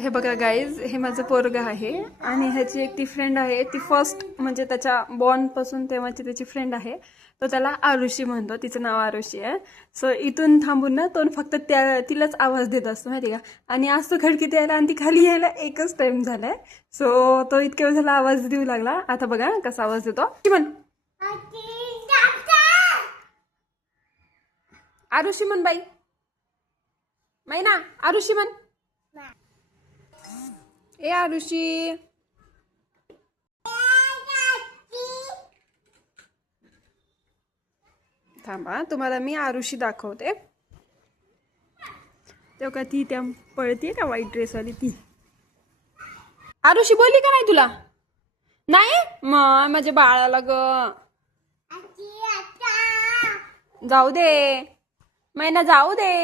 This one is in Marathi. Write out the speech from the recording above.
हे बघा गाईज, हे माझं पोरगा आहे आणि ह्याची एक ती फ्रेंड आहे, ती फर्स्ट म्हणजे त्याच्या बॉर्नपासून तेव्हाची त्याची फ्रेंड आहे. तो त्याला आरुषी म्हणतो, तिचं नाव आरुषी आहे. सो इथून थांबून ना तो फक्त तिलाच आवाज देत असतो माहिती का. आणि आज तो खिडकीत यायला आणि ती खाली यायला एकच टाइम झालाय. सो तो इतक्या वेळ झाला आवाज देऊ लागला. आता बघा कसा आवाज देतो. म्हण आरुषी म्हण बाई, मैना आरुषी म्हण. ए आरुषी, थांबा तुम्हाला मी आरुषी दाखवते. तेव्हा का ती त्या पळते का व्हाईट ड्रेसवाली ती. आरुषी बोलली का नाही तुला? नाही मग माझ्या बाळाला ग जाऊ दे, मैना जाऊ दे.